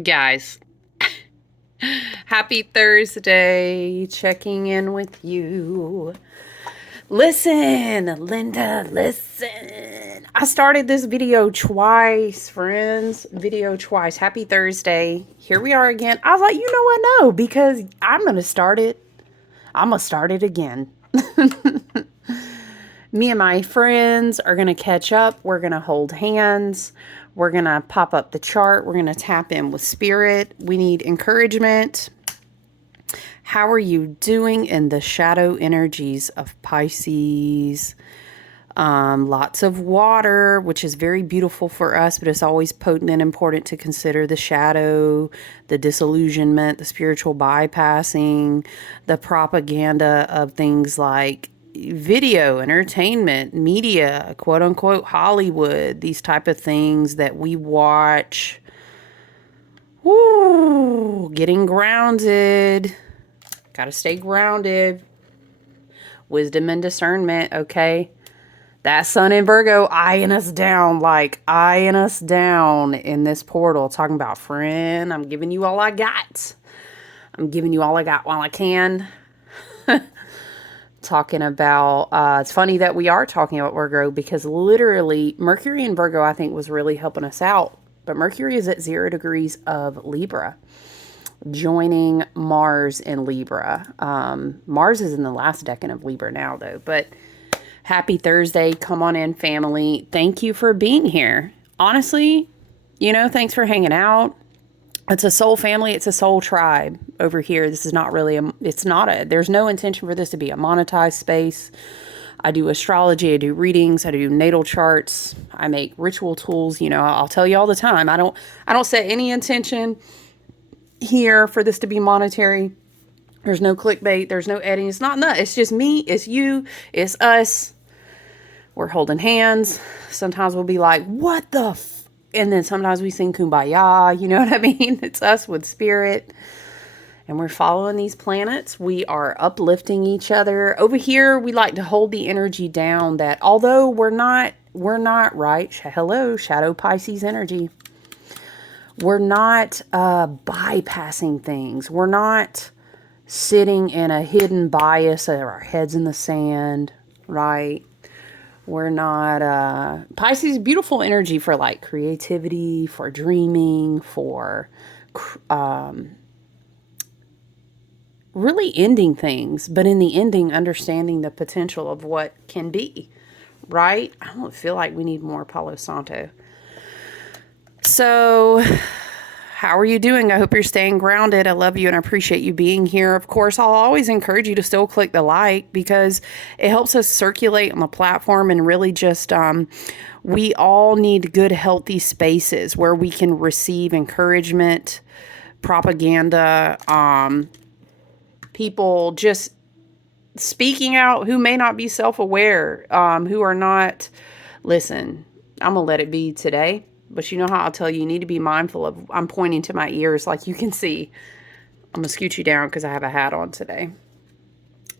Guys, happy Thursday. Checking in with you. Listen, Linda, listen. I started this video twice, friends. Video twice. Happy Thursday. Here we are again. I was like, you know what? No, because I'm going to start it. I'm going to start it again. Me and my friends are going to catch up. We're going to hold hands. We're going to pop up the chart. We're going to tap in with spirit. We need encouragement. How are you doing in the shadow energies of Pisces? Lots of water, which is very beautiful for us, but it's always potent and important to consider the shadow, the disillusionment, the spiritual bypassing, the propaganda of things like video, entertainment, media, quote unquote Hollywood, these type of things that we watch. Woo, getting grounded. Gotta stay grounded. Wisdom and discernment, okay? That sun in Virgo eyeing us down, like eyeing us down in this portal, talking about, friend, I'm giving you all I got. I'm giving you all I got while I can. Talking about, it's funny that we are talking about Virgo because literally Mercury in Virgo, I think, was really helping us out. But Mercury is at 0 degrees of Libra, joining Mars in Libra. Mars is in the last decan of Libra now, though. But happy Thursday. Come on in, family. Thank you for being here. Honestly, thanks for hanging out. It's a soul family. It's a soul tribe over here. This is not really there's no intention for this to be a monetized space. I do astrology. I do readings. I do natal charts. I make ritual tools. I'll tell you all the time. I don't set any intention here for this to be monetary. There's no clickbait. There's no editing. It's not that. It's just me. It's you. It's us. We're holding hands. Sometimes we'll be like, what the and then sometimes we sing Kumbaya. You know what I mean? It's us with spirit. And we're following these planets. We are uplifting each other. Over here, we like to hold the energy down that although we're not right. Hello, Shadow Pisces energy. We're not bypassing things. We're not sitting in a hidden bias of our heads in the sand, right? We're not, Pisces, beautiful energy for like creativity, for dreaming, for really ending things, but in the ending, understanding the potential of what can be, right? I don't feel like we need more Palo Santo. So, how are you doing? I hope you're staying grounded. I love you and I appreciate you being here. Of course, I'll always encourage you to still click the like because it helps us circulate on the platform and really just, we all need good, healthy spaces where we can receive encouragement, propaganda, people just speaking out who may not be self-aware, who are not, listen, I'm going to let it be today. But you know how I'll tell you, you need to be mindful of, I'm pointing to my ears like you can see. I'm going to scoot you down because I have a hat on today.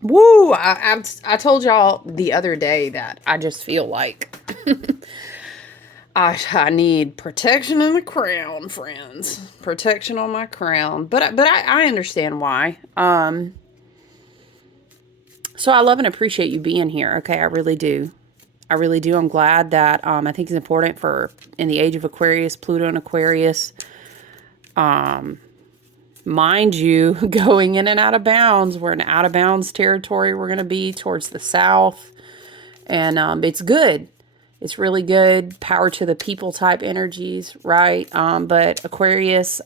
Woo! I told y'all the other day that I just feel like I need protection in the crown, friends. Protection on my crown. But I understand why. So I love and appreciate you being here. Okay, I really do. I really do. I'm glad that I think it's important for in the age of Aquarius, Pluto and Aquarius, mind you, going in and out of bounds. We're in out of bounds territory. We're going to be towards the south. And it's good. It's really good. Power to the people type energies, right? But Aquarius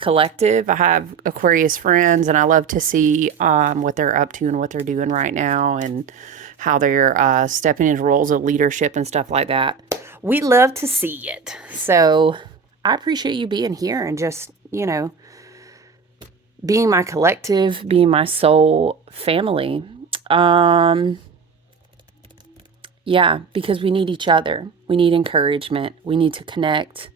collective. I have Aquarius friends and I love to see what they're up to and what they're doing right now and how they're stepping into roles of leadership and stuff like that. We love to see it. So I appreciate you being here and just, being my collective, being my soul family. Yeah, because we need each other. We need encouragement. We need to connect.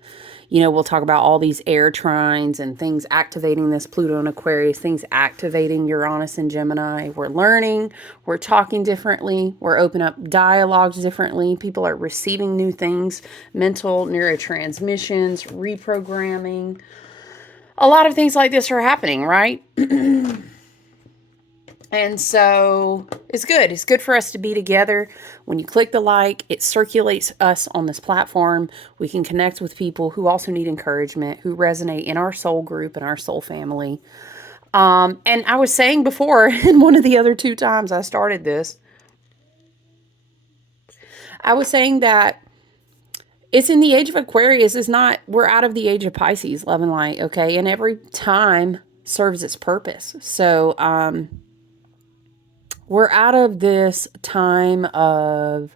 We'll talk about all these air trines and things activating this Pluto and Aquarius, things activating Uranus and Gemini. We're learning, we're talking differently, we're opening up dialogues differently. People are receiving new things, mental neurotransmissions, reprogramming. A lot of things like this are happening, right? And so it's good. It's good for us to be together. When you click the like, it circulates us on this platform. We can connect with people who also need encouragement, who resonate in our soul group and our soul family. And I was saying before, in one of the other 2 times I started this, I was saying that it's in the age of Aquarius. We're out of the age of Pisces, love and light, okay? And every time serves its purpose. So, we're out of this time of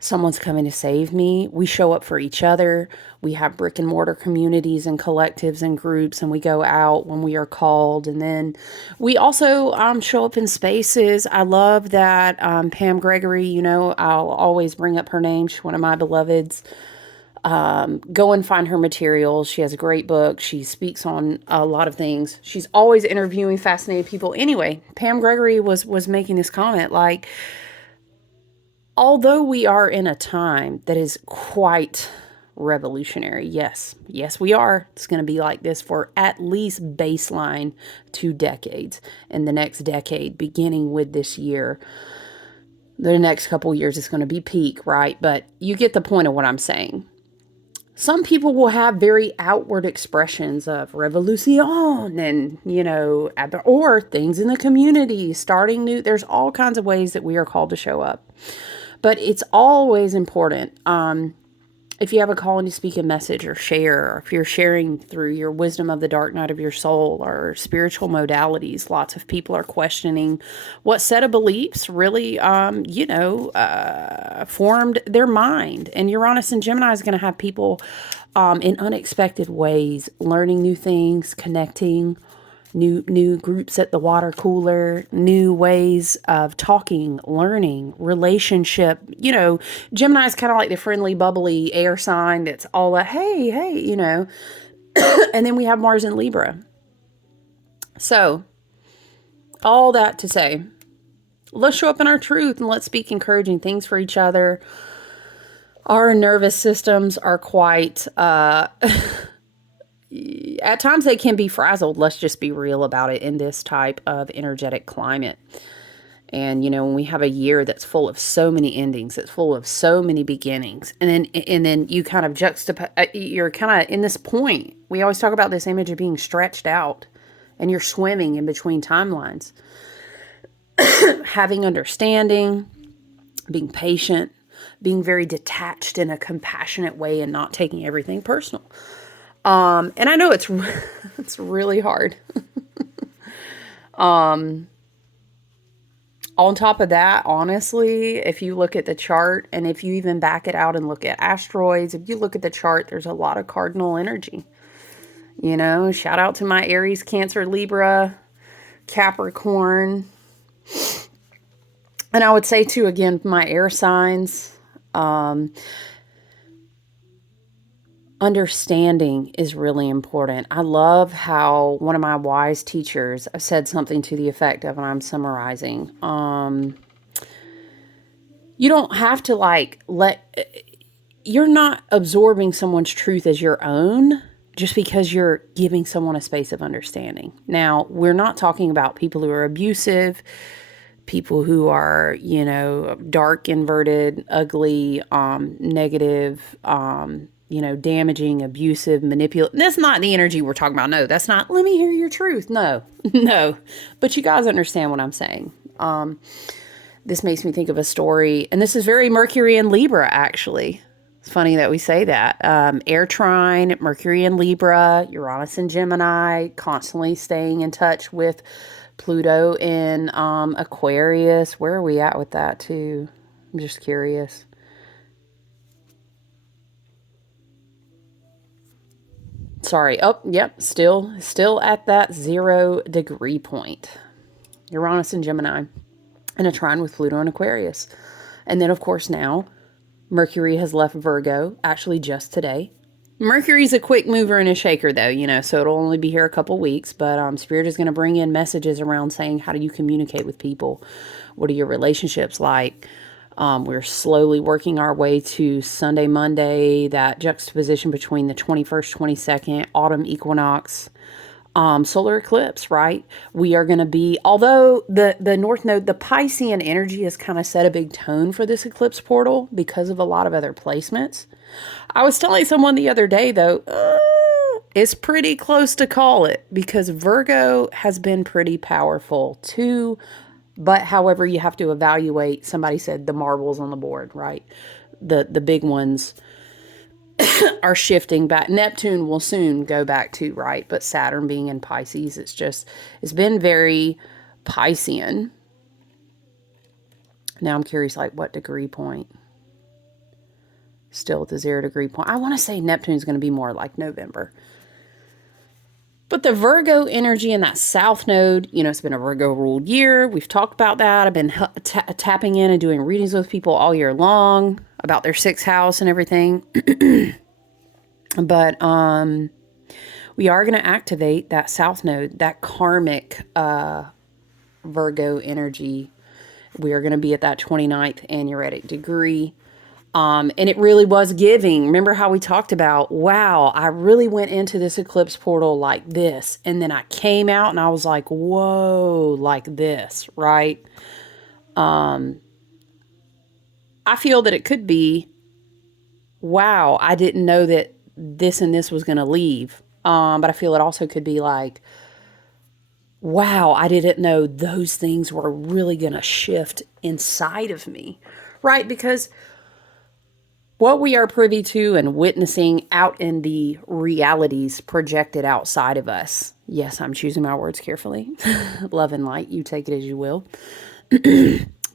someone's coming to save me. We show up for each other. We have brick and mortar communities and collectives and groups, and we go out when we are called. And then we also show up in spaces. I love that Pam Gregory, I'll always bring up her name. She's one of my beloveds. Go and find her materials. She has a great book. She speaks on a lot of things. She's always interviewing fascinating people. Anyway, Pam Gregory was making this comment, like, although we are in a time that is quite revolutionary, yes, we are. It's going to be like this for at least baseline 2 decades. And the next decade, beginning with this year, the next couple years is going to be peak, right? But you get the point of what I'm saying. Some people will have very outward expressions of revolution and, or things in the community, starting new. There's all kinds of ways that we are called to show up. But it's always important. If you have a calling to speak a message or share, or if you're sharing through your wisdom of the dark night of your soul or spiritual modalities, lots of people are questioning what set of beliefs really, formed their mind. And Uranus and Gemini is going to have people in unexpected ways, learning new things, connecting, new groups at the water cooler, new ways of talking, learning, relationship. Gemini is kind of like the friendly, bubbly air sign that's all a hey, and then we have Mars in Libra. So, all that to say, let's show up in our truth and let's speak encouraging things for each other. Our nervous systems are quite... at times they can be frazzled. Let's just be real about it in this type of energetic climate. And, when we have a year that's full of so many endings, it's full of so many beginnings. And then you kind of you're kind of in this point. We always talk about this image of being stretched out and you're swimming in between timelines. Having understanding, being patient, being very detached in a compassionate way and not taking everything personal. And I know it's really hard. On top of that, honestly, if you look at the chart and if you even back it out and look at asteroids, if you look at the chart, there's a lot of cardinal energy. Shout out to my Aries, Cancer, Libra, Capricorn. And I would say too, again, my air signs, understanding is really important. I love how one of my wise teachers said something to the effect of, and I'm summarizing, you don't have to you're not absorbing someone's truth as your own just because you're giving someone a space of understanding. Now, we're not talking about people who are abusive, people who are, dark, inverted, ugly, negative, damaging, abusive, manipulative. That's not the energy we're talking about. No, that's not, let me hear your truth. No, no. But you guys understand what I'm saying. This makes me think of a story, and this is very Mercury and Libra, actually. It's funny that we say that. Air trine, Mercury and Libra, Uranus and Gemini, constantly staying in touch with Pluto in Aquarius. Where are we at with that, too? I'm just curious. Sorry. Oh, yep. Still at that 0 degree point. Uranus and Gemini. And a trine with Pluto and Aquarius. And then, of course, now Mercury has left Virgo, actually just today. Mercury's a quick mover and a shaker, though, so it'll only be here a couple weeks. But Spirit is going to bring in messages around saying, how do you communicate with people? What are your relationships like? We're slowly working our way to Sunday, Monday, that juxtaposition between the 21st, 22nd, autumn equinox, solar eclipse, right? We are going to be, although the North Node, the Piscean energy has kind of set a big tone for this eclipse portal because of a lot of other placements. I was telling someone the other day, though, it's pretty close to call it because Virgo has been pretty powerful too. But however, you have to evaluate, somebody said the marbles on the board, right? The big ones are shifting back. Neptune will soon go back to, right? But Saturn being in Pisces, it's been very Piscean. Now I'm curious, like what degree point? Still at the 0 degree point. I want to say Neptune's going to be more like November. But the Virgo energy in that South Node, it's been a Virgo ruled year. We've talked about that. I've been tapping in and doing readings with people all year long about their 6th house and everything. But we are going to activate that South Node, that karmic Virgo energy. We are going to be at that 29th anuretic degree. And it really was giving. Remember how we talked about, wow, I really went into this eclipse portal like this. And then I came out and I was like, whoa, like this, right? I feel that it could be, wow, I didn't know that this and this was going to leave. But I feel it also could be like, wow, I didn't know those things were really going to shift inside of me, right? Because what we are privy to and witnessing out in the realities projected outside of us. Yes, I'm choosing my words carefully. Love and light, you take it as you will.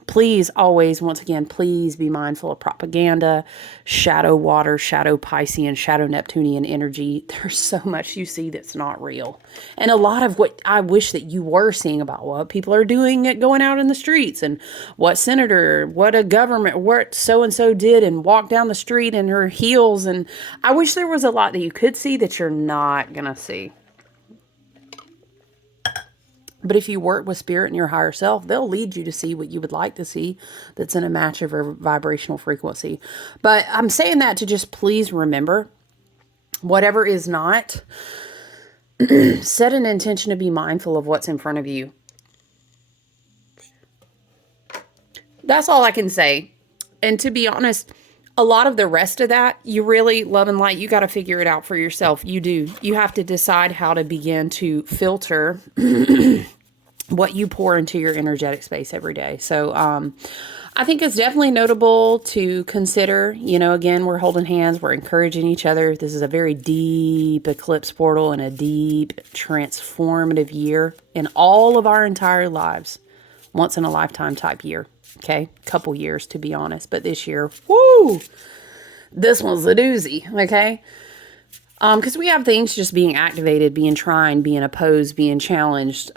Please always, once again, please be mindful of propaganda, shadow water, shadow Piscean, shadow Neptunian energy. There's so much you see that's not real. And a lot of what I wish that you were seeing about what people are doing going out in the streets and what senator, what a government, what so-and-so did and walked down the street in her heels. And I wish there was a lot that you could see that you're not going to see. But if you work with Spirit and your higher self, they'll lead you to see what you would like to see that's in a match of your vibrational frequency. But I'm saying that to just please remember, whatever is not, set an intention to be mindful of what's in front of you. That's all I can say. And to be honest, a lot of the rest of that, you really, love and light, you got to figure it out for yourself. You do. You have to decide how to begin to filter what you pour into your energetic space every day. So I think it's definitely notable to consider, again, we're holding hands, we're encouraging each other. This is a very deep eclipse portal and a deep transformative year in all of our entire lives. Once in a lifetime type year. Okay, couple years to be honest, but this year, woo, this one's a doozy. Okay, because we have things just being activated, being tried, being opposed, being challenged.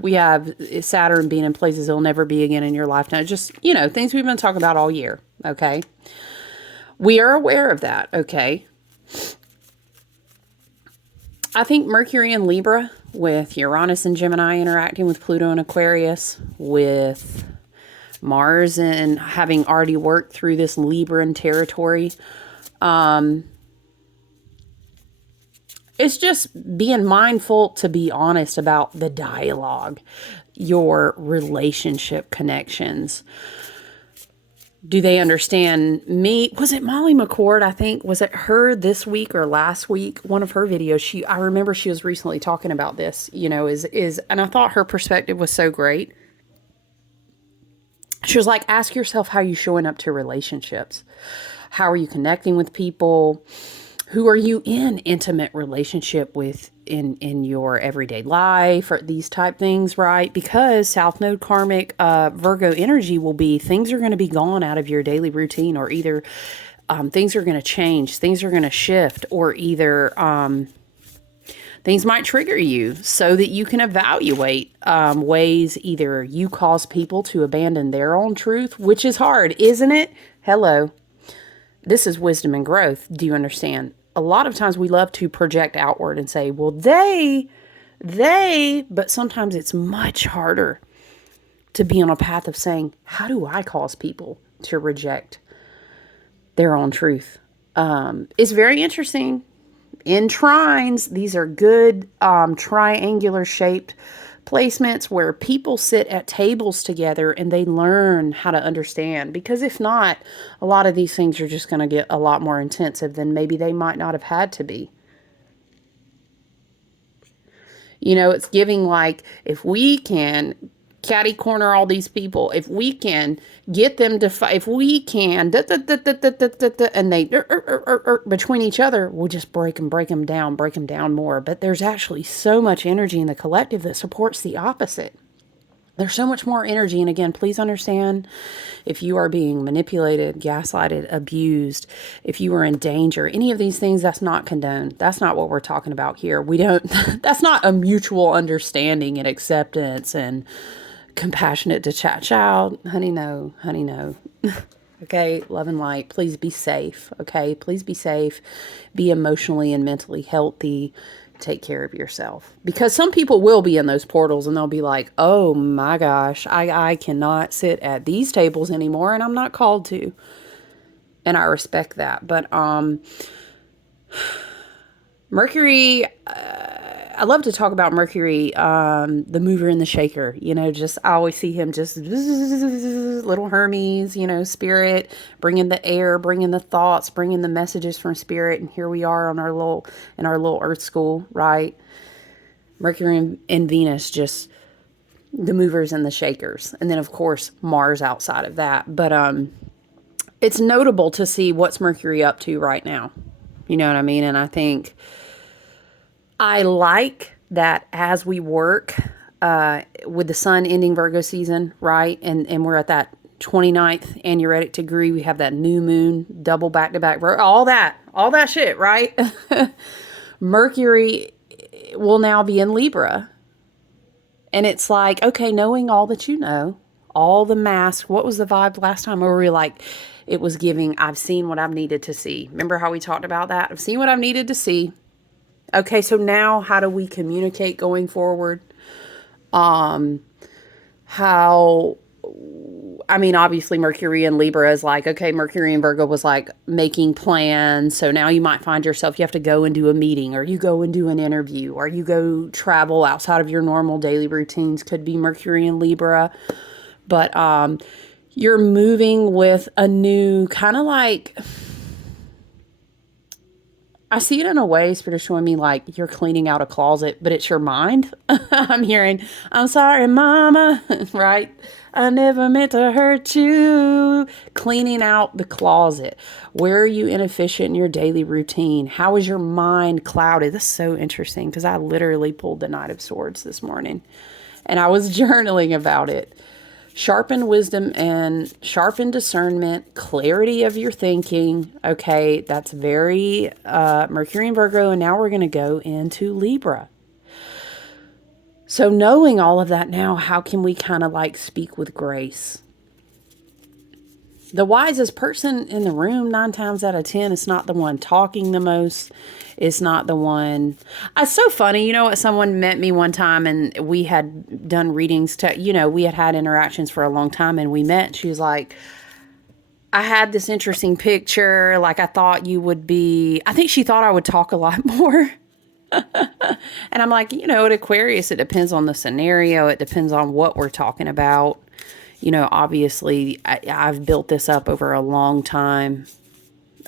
We have Saturn being in places it'll never be again in your lifetime. Just things we've been talking about all year. Okay, we are aware of that. Okay, I think Mercury and Libra, with Uranus and Gemini interacting with Pluto and Aquarius, with Mars and having already worked through this Libran territory. It's just being mindful to be honest about the dialogue, your relationship connections. Do they understand me? Was it Molly McCord? I think, was it her this week or last week? One of her videos, I remember she was recently talking about this, and I thought her perspective was so great. She was like, ask yourself how you're showing up to relationships. How are you connecting with people? Who are you in intimate relationship with in your everyday life or these type things, right? Because South Node karmic Virgo energy will be, things are going to be gone out of your daily routine, or either things are going to change, things are going to shift, or either things might trigger you so that you can evaluate ways either you cause people to abandon their own truth, which is hard, isn't it? Hello. This is wisdom and growth. Do you understand? A lot of times we love to project outward and say, well, but sometimes it's much harder to be on a path of saying, how do I cause people to reject their own truth? It's very interesting. In trines, these are good triangular shaped placements where people sit at tables together and they learn how to understand. Because if not, a lot of these things are just going to get a lot more intensive than maybe they might not have had to be. You know, it's giving like, if we can catty corner all these people, if we can get them to fight, if we can, and they, between each other, we'll just break them down more. But there's actually so much energy in the collective that supports the opposite. There's so much more energy. And again, please understand, if you are being manipulated, gaslighted, abused, if you are in danger, any of these things, that's not condoned. That's not what we're talking about here. We don't, that's not a mutual understanding and acceptance and compassionate to child. Honey, no. Okay, love and light. Please be safe. Okay, please be safe. Be emotionally and mentally healthy. Take care of yourself, because some people will be in those portals and they'll be like, oh my gosh, I cannot sit at these tables anymore, and I'm not called to. And I respect that. But Mercury, I love to talk about Mercury, the mover and the shaker. You know, just I always see him just little Hermes, you know, spirit, bringing the air, bringing the thoughts, bringing the messages from spirit. And here we are on our little Earth school, right? Mercury and Venus, just the movers and the shakers, and then of course Mars outside of that. But it's notable to see what's Mercury up to right now. You know what I mean? And I think I like that as we work with the sun ending Virgo season, right? And we're at that 29th anuretic degree. We have that new moon, double back-to-back, all that shit, right? Mercury will now be in Libra. And it's like, okay, knowing all that you know, all the masks. What was the vibe last time where we were like, it was giving, I've seen what I've needed to see. Remember how we talked about that? I've seen what I've needed to see. Okay, so now how do we communicate going forward? Obviously Mercury and Libra is like, okay, Mercury and Virgo was like making plans. So now you might find yourself, you have to go and do a meeting, or you go and do an interview, or you go travel outside of your normal daily routines. Could be Mercury and Libra. But you're moving with a new kind of like, I see it in a way, Spirit is showing me like you're cleaning out a closet, but it's your mind. I'm hearing, I'm sorry, mama, right? I never meant to hurt you. Cleaning out the closet. Where are you inefficient in your daily routine? How is your mind clouded? This is so interesting because I literally pulled the Knight of Swords this morning and I was journaling about it. Sharpen wisdom and sharpen discernment, clarity of your thinking. Okay, that's very Mercury and Virgo, and now we're going to go into Libra. So knowing all of that now, how can we kind of like speak with grace? The wisest person in the room, 9 times out of 10, is not the one talking the most. It's not the one. It's so funny. You know what? Someone met me one time and we had done readings we had interactions for a long time, and we met. And she was like, I had this interesting picture. Like, I thought you would be, I think she thought I would talk a lot more. And I'm like, at Aquarius, it depends on the scenario. It depends on what we're talking about. Obviously, I've built this up over a long time,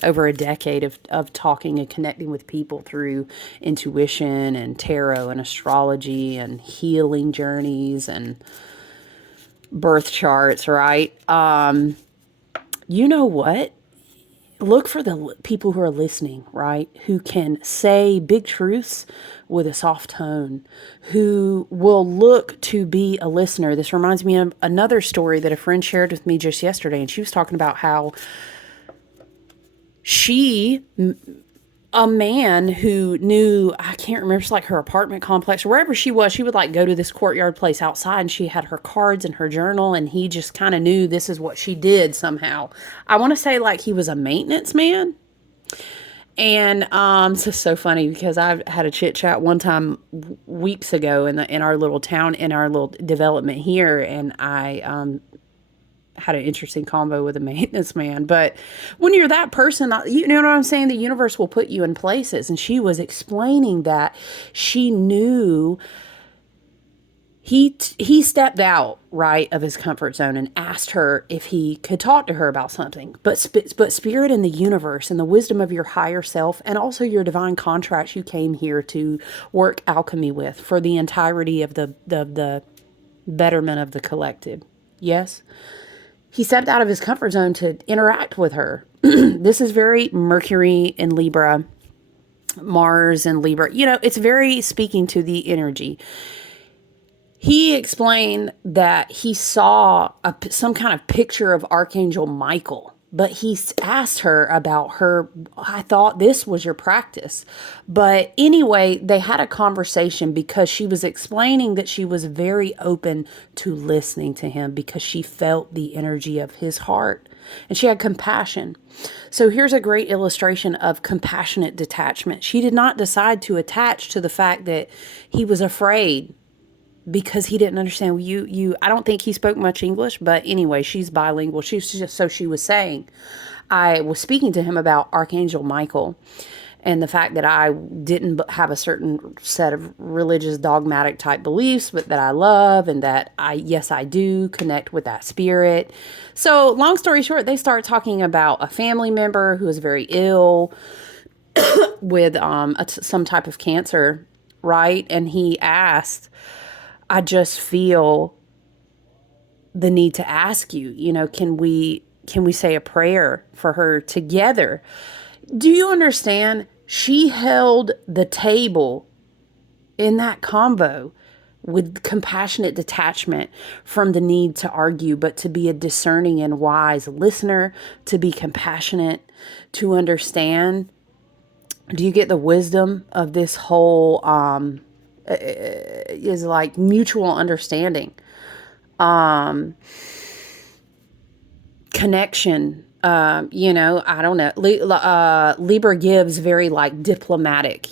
over a decade of talking and connecting with people through intuition and tarot and astrology and healing journeys and birth charts, right? You know what? Look for the people who are listening, right? Who can say big truths with a soft tone, who will look to be a listener. This reminds me of another story that a friend shared with me just yesterday, and she was talking about how she a man who knew, I can't remember, it's like her apartment complex, wherever she was, she would like go to this courtyard place outside and she had her cards and her journal and he just kind of knew this is what she did somehow. I want to say like he was a maintenance man. And it's just so funny because I've had a chit chat one time weeks ago in our little town, in our little development here, and I had an interesting combo with a maintenance man. But when you're that person, you know what I'm saying? The universe will put you in places. And she was explaining that she knew he stepped out, right, of his comfort zone and asked her if he could talk to her about something. But spirit and the universe and the wisdom of your higher self and also your divine contracts you came here to work alchemy with for the entirety of the betterment of the collective. Yes? He stepped out of his comfort zone to interact with her. This is very Mercury in Libra, Mars in Libra. You know, it's very speaking to the energy. He explained that he saw some kind of picture of Archangel Michael, but he asked her about her. I thought this was your practice. But anyway, they had a conversation because she was explaining that she was very open to listening to him because she felt the energy of his heart and she had compassion. So here's a great illustration of compassionate detachment. She did not decide to attach to the fact that he was afraid because he didn't understand I don't think he spoke much English, but anyway, she's bilingual. She was saying, I was speaking to him about Archangel Michael and the fact that I didn't have a certain set of religious dogmatic type beliefs, but that I love and that I do connect with that spirit. So long story short, they start talking about a family member who is very ill with some type of cancer, right? And he asked, I just feel the need to ask you, can we say a prayer for her together? Do you understand? She held the table in that combo with compassionate detachment from the need to argue, but to be a discerning and wise listener, to be compassionate, to understand. Do you get the wisdom of this whole is like mutual understanding, connection. I don't know. Libra gives very like diplomatic,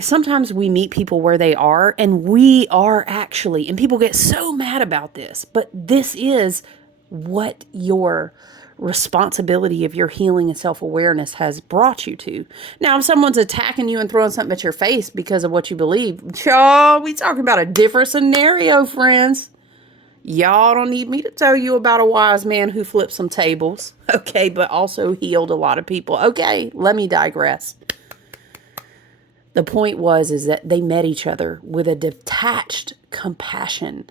sometimes we meet people where they are and we are actually, and people get so mad about this, but this is what your responsibility of your healing and self-awareness has brought you to. Now, if someone's attacking you and throwing something at your face because of what you believe, we talking about a different scenario, friends. Y'all don't need me to tell you about a wise man who flipped some tables, okay, but also healed a lot of people. Okay, let me digress. The point is that they met each other with a detached compassion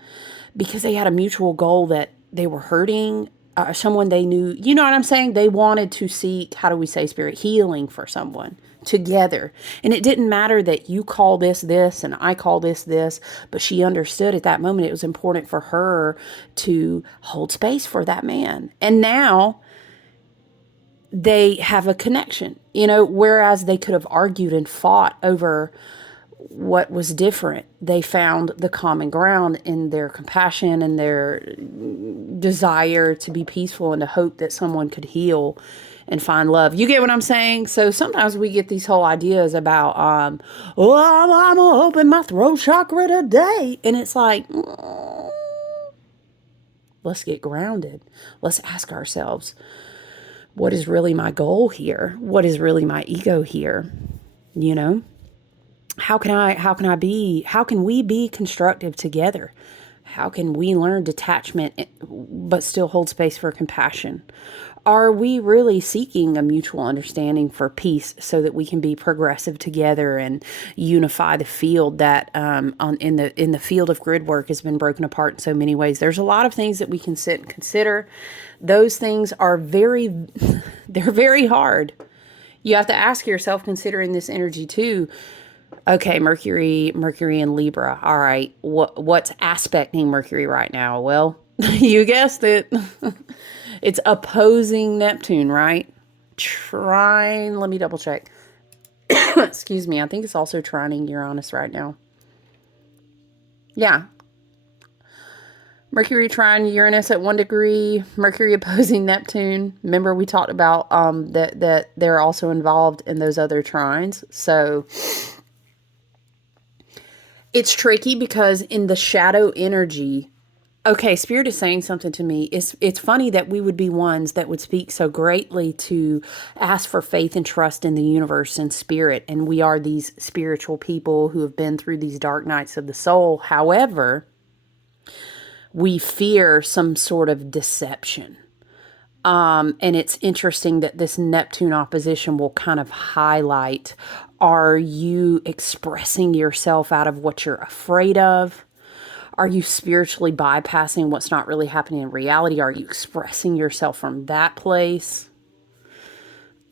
because they had a mutual goal that they were hurting someone they knew. You know what I'm saying? They wanted to seek, how do we say, spirit healing for someone together. And it didn't matter that you call this and I call this, but she understood at that moment it was important for her to hold space for that man. And now they have a connection, whereas they could have argued and fought over what was different. They found the common ground in their compassion and their desire to be peaceful and to hope that someone could heal and find love. You get what I'm saying? So sometimes we get these whole ideas about, I'm gonna open my throat chakra today. And it's like, let's get grounded. Let's ask ourselves, what is really my goal here? What is really my ego here? How can we be constructive together? How can we learn detachment but still hold space for compassion? Are we really seeking a mutual understanding for peace so that we can be progressive together and unify the field that in the field of grid work has been broken apart in so many ways? There's a lot of things that we can sit and consider. Those things are they're very hard. You have to ask yourself, considering this energy too, okay, Mercury in Libra. All right. What's aspecting Mercury right now? Well, you guessed it. It's opposing Neptune, right? Let me double check. Excuse me. I think it's also trining Uranus right now. Yeah. Mercury trine Uranus at 1 degree. Mercury opposing Neptune. Remember we talked about that they're also involved in those other trines. So it's tricky because in the shadow energy, okay, Spirit is saying something to me. It's funny that we would be ones that would speak so greatly to ask for faith and trust in the universe and spirit. And we are these spiritual people who have been through these dark nights of the soul. However, we fear some sort of deception. And it's interesting that this Neptune opposition will kind of highlight, are you expressing yourself out of what you're afraid of? Are you spiritually bypassing what's not really happening in reality? Are you expressing yourself from that place?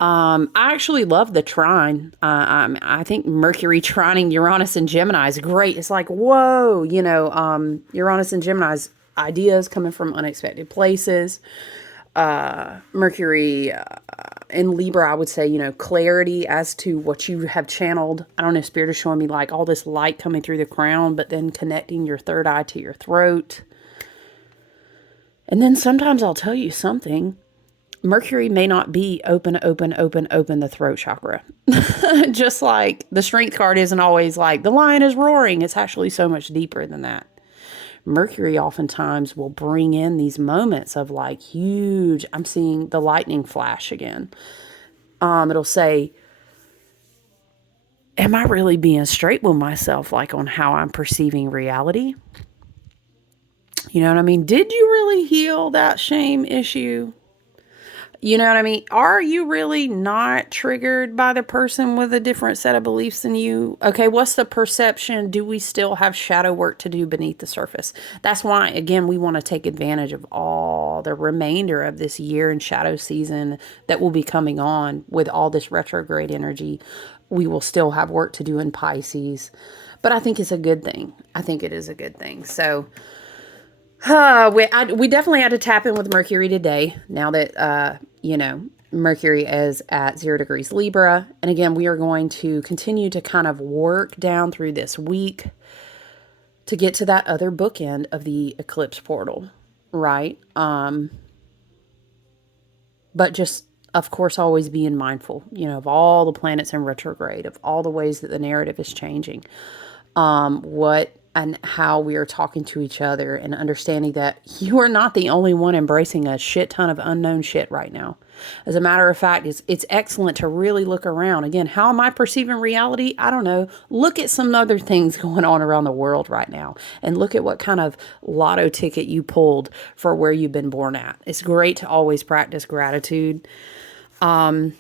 I actually love the trine. I think Mercury trining Uranus and Gemini is great. It's like, whoa, Uranus and Gemini's ideas coming from unexpected places. Mercury in Libra, I would say, clarity as to what you have channeled. I don't know, Spirit is showing me like all this light coming through the crown, but then connecting your third eye to your throat. And then sometimes I'll tell you something. Mercury may not be open the throat chakra. Just like the strength card isn't always like the lion is roaring. It's actually so much deeper than that. Mercury oftentimes will bring in these moments of like huge, I'm seeing the lightning flash again. It'll say, am I really being straight with myself, like on how I'm perceiving reality? You know what I mean? Did you really heal that shame issue? You know what I mean? Are you really not triggered by the person with a different set of beliefs than you? Okay, what's the perception? Do we still have shadow work to do beneath the surface? That's why, again, we want to take advantage of all the remainder of this year and shadow season that will be coming on with all this retrograde energy. We will still have work to do in Pisces, but I think it's a good thing. I think it is a good thing. So we definitely had to tap in with Mercury today, now that, Mercury is at 0 degrees Libra. And again, we are going to continue to kind of work down through this week to get to that other bookend of the eclipse portal, right? But just, of course, always being mindful, of all the planets in retrograde, of all the ways that the narrative is changing. What and how we are talking to each other, and understanding that you are not the only one embracing a shit ton of unknown shit right now. As a matter of fact, it's excellent to really look around. Again, how am I perceiving reality? I don't know. Look at some other things going on around the world right now, and look at what kind of lotto ticket you pulled for where you've been born at. It's great to always practice gratitude. But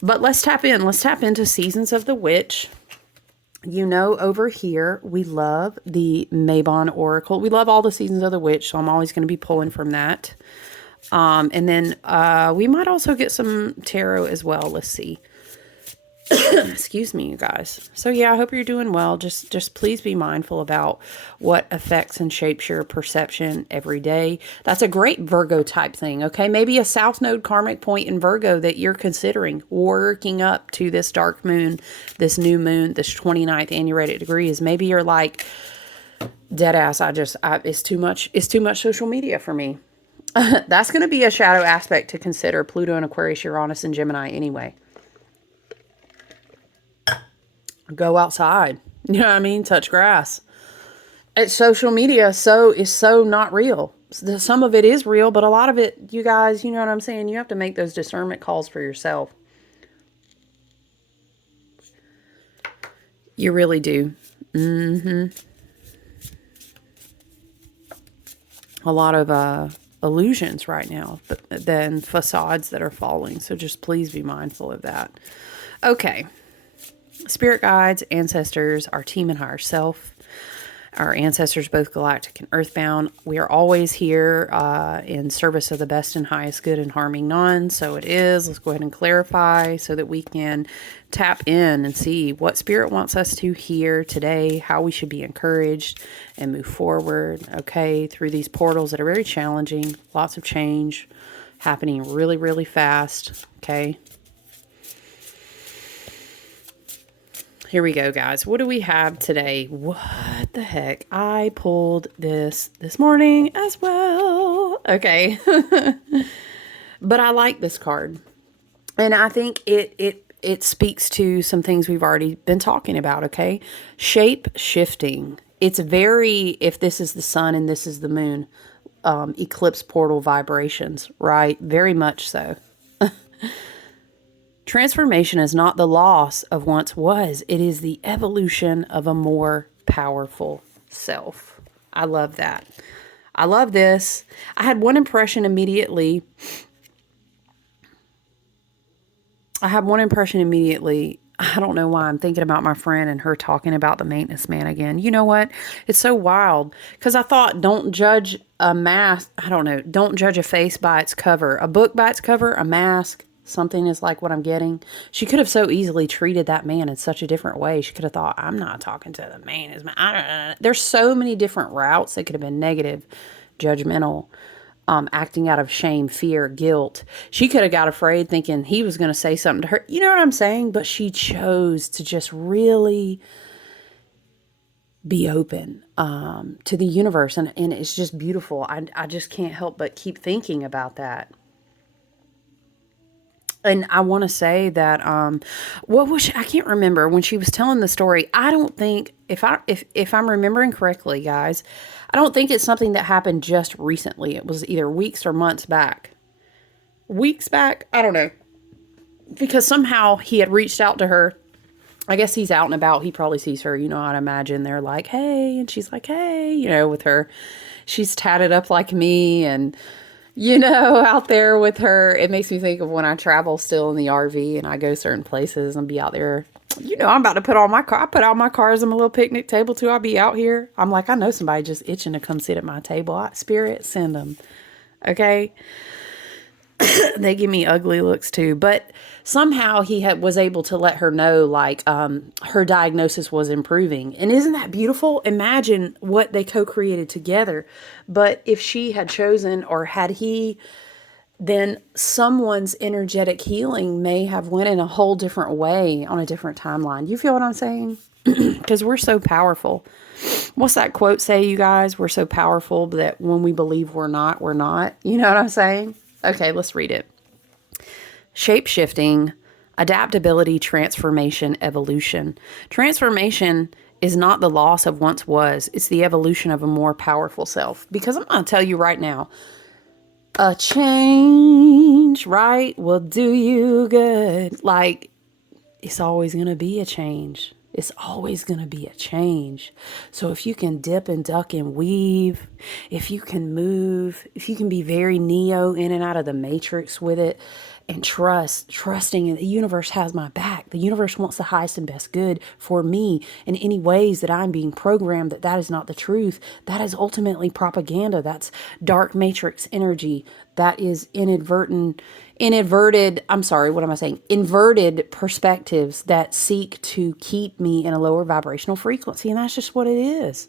let's tap in. Let's tap into Seasons of the Witch. Over here, we love the Mabon Oracle. We love all the Seasons of the Witch, so I'm always going to be pulling from that. And then we might also get some tarot as well. Let's see. Excuse me, you guys. So yeah, I hope you're doing well. Just please be mindful about what affects and shapes your perception every day. That's a great Virgo type thing, okay? Maybe a South Node karmic point in Virgo that you're considering working up to this dark moon, this new moon, this 29th annuated degree is maybe you're like, dead ass, it's too much social media for me. That's going to be a shadow aspect to consider. Pluto and Aquarius, Uranus and Gemini anyway. Go outside. You know what I mean? Touch grass. It's social media is so not real. Some of it is real, but a lot of it, you guys, you know what I'm saying? You have to make those discernment calls for yourself. You really do. A lot of illusions right now, but then facades that are falling. So just please be mindful of that. Okay. Spirit guides, ancestors, our team and higher self, our ancestors, both galactic and earthbound. We are always here in service of the best and highest good and harming none. So it is. Let's go ahead and clarify so that we can tap in and see what Spirit wants us to hear today, how we should be encouraged and move forward, okay, through these portals that are very challenging, lots of change happening really, really fast, okay. Here we go, guys. What do we have today? What the heck? I pulled this morning as well. Okay. But I like this card. And I think it speaks to some things we've already been talking about, okay? Shape shifting. It's very, if this is the sun and this is the moon, eclipse portal vibrations, right? Very much so. Transformation is not the loss of once was. It is the evolution of a more powerful self. I love that. I love this. I had one impression immediately. I don't know why I'm thinking about my friend and her talking about the maintenance man again. You know what? It's so wild because I thought don't judge a mask. I don't know. Don't judge a face by its cover. A book by its cover, a mask. Something is like what I'm getting. She could have so easily treated that man in such a different way. She could have thought, I'm not talking to the man. I don't know. There's so many different routes that could have been negative, judgmental, acting out of shame, fear, guilt. She could have got afraid thinking he was going to say something to her. You know what I'm saying? But she chose to just really be open to the universe. And it's just beautiful. I just can't help but keep thinking about that. And I want to say that, I can't remember when she was telling the story. I don't think if I'm remembering correctly, guys, I don't think it's something that happened just recently. It was either weeks or months back. Weeks back? I don't know. Because somehow he had reached out to her. I guess he's out and about. He probably sees her, I'd imagine they're like, hey, and she's like, hey, with her. She's tatted up like me and out there with her. It makes me think of when I travel still in the RV and I go certain places and be out there. I'm about to put all my car. I put all my cars on my little picnic table too. I'll be out here. I'm like, I know somebody just itching to come sit at my table. Spirit, send them. Okay. They give me ugly looks too, but somehow he was able to let her know like, her diagnosis was improving. And isn't that beautiful? Imagine what they co-created together. But if she had chosen, or had he, then someone's energetic healing may have went in a whole different way on a different timeline. You feel what I'm saying? Because we're so powerful. What's that quote say, you guys? We're so powerful that when we believe we're not, we're not. You know what I'm saying? Okay, let's read it. Shape-shifting, adaptability, transformation, evolution. Transformation is not the loss of once was. It's the evolution of a more powerful self. Because I'm going to tell you right now, a change, right, will do you good. Like, it's always going to be a change. It's always going to be a change. So if you can dip and duck and weave, if you can move, if you can be very Neo in and out of the matrix with it, and trusting the universe has my back. The universe wants the highest and best good for me. In any ways that I'm being programmed that is not the truth, that is ultimately propaganda. That's dark matrix energy. That is inverted perspectives that seek to keep me in a lower vibrational frequency. And that's just what it is.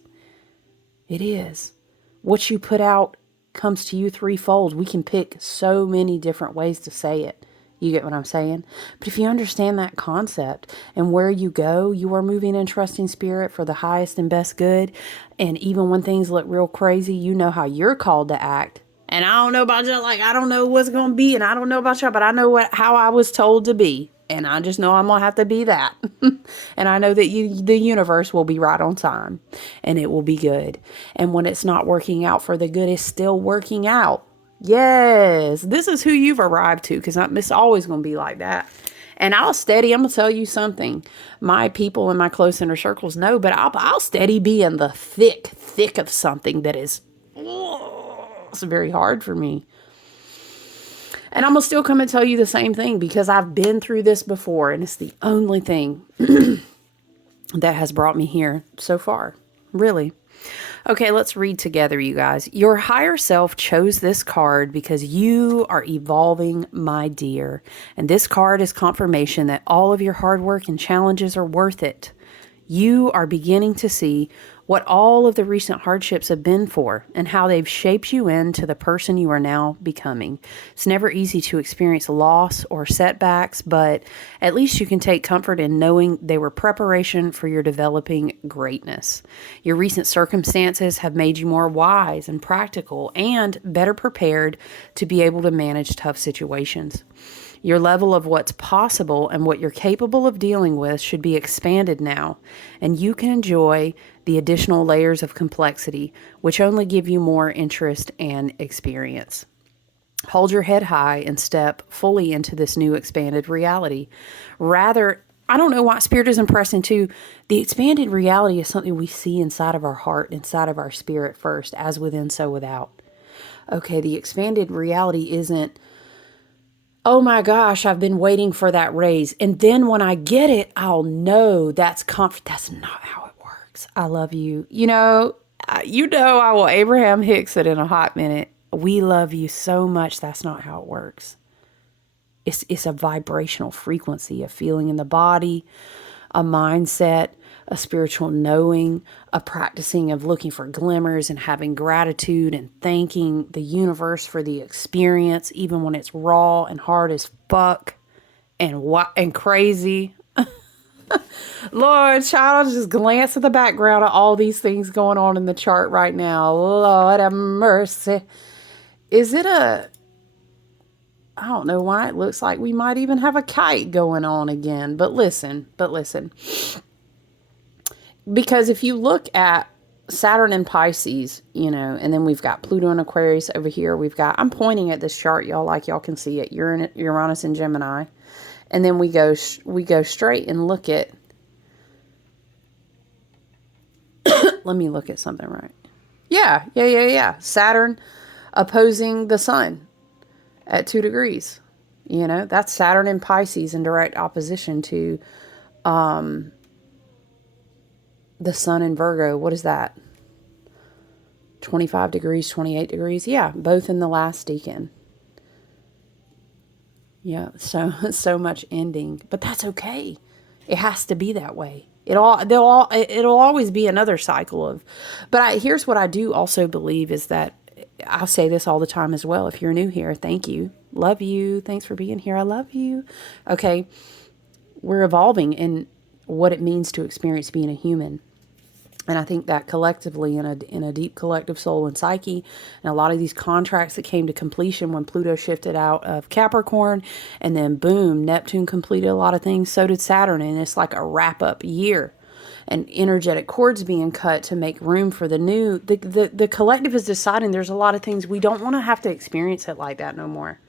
It is. What you put out comes to you threefold. We can pick so many different ways to say it. You get what I'm saying? But if you understand that concept and where you go, you are moving in trusting spirit for the highest and best good. And even when things look real crazy, you know how you're called to act. And I don't know about y'all, I don't know what's going to be, and I don't know about y'all, but I know how I was told to be. And I just know I'm going to have to be that. And I know that the universe will be right on time, and it will be good. And when it's not working out for the good, it's still working out. Yes, this is who you've arrived to, because it's always going to be like that. And I'm going to tell you something. My people in my close inner circles know, but I'll steady be in the thick of something that is, it's very hard for me. And I'm going to still come and tell you the same thing because I've been through this before, and it's the only thing that has brought me here so far. Really. Okay, let's read together, you guys. Your higher self chose this card because you are evolving, my dear. And this card is confirmation that all of your hard work and challenges are worth it. You are beginning to see what all of the recent hardships have been for, and how they've shaped you into the person you are now becoming. It's never easy to experience loss or setbacks, but at least you can take comfort in knowing they were preparation for your developing greatness. Your recent circumstances have made you more wise and practical and better prepared to be able to manage tough situations. Your level of what's possible and what you're capable of dealing with should be expanded now, and you can enjoy the additional layers of complexity, which only give you more interest and experience. Hold your head high and step fully into this new expanded reality. Rather, I don't know why Spirit is impressing too. The expanded reality is something we see inside of our heart, inside of our spirit first, as within, so without. Okay, the expanded reality isn't, oh my gosh, I've been waiting for that raise, and then when I get it, I'll know that's comfort. That's not how it works. I love you. I will Abraham Hicks it in a hot minute. We love you so much. That's not how it works. It's a vibrational frequency, a feeling in the body, a mindset, a spiritual knowing, a practicing of looking for glimmers and having gratitude and thanking the universe for the experience, even when it's raw and hard as fuck and crazy. Lord, child, I'll just glance at the background of all these things going on in the chart right now. Lord have mercy. Is it I don't know why it looks like we might even have a kite going on again. But listen. Because if you look at Saturn and Pisces, and then we've got Pluto and Aquarius over here. I'm pointing at this chart, y'all, like y'all can see it. Uranus and Gemini. And then we go straight and look at, let me look at something right. Yeah. Saturn opposing the sun at 2 degrees. That's Saturn in Pisces in direct opposition to the sun in Virgo. What is that? 25 degrees, 28 degrees. Yeah, both in the last decan. Yeah, so much ending. But that's okay. It has to be that way. It'll always be another cycle of, but here's what I do also believe is that, I say this all the time as well. If you're new here, thank you. Love you. Thanks for being here. I love you. Okay. We're evolving in what it means to experience being a human. And I think that collectively in a deep collective soul and psyche, and a lot of these contracts that came to completion when Pluto shifted out of Capricorn, and then boom, Neptune completed a lot of things. So did Saturn. And it's like a wrap up year. And energetic cords being cut to make room for the new. The collective is deciding there's a lot of things we don't want to have to experience it like that no more.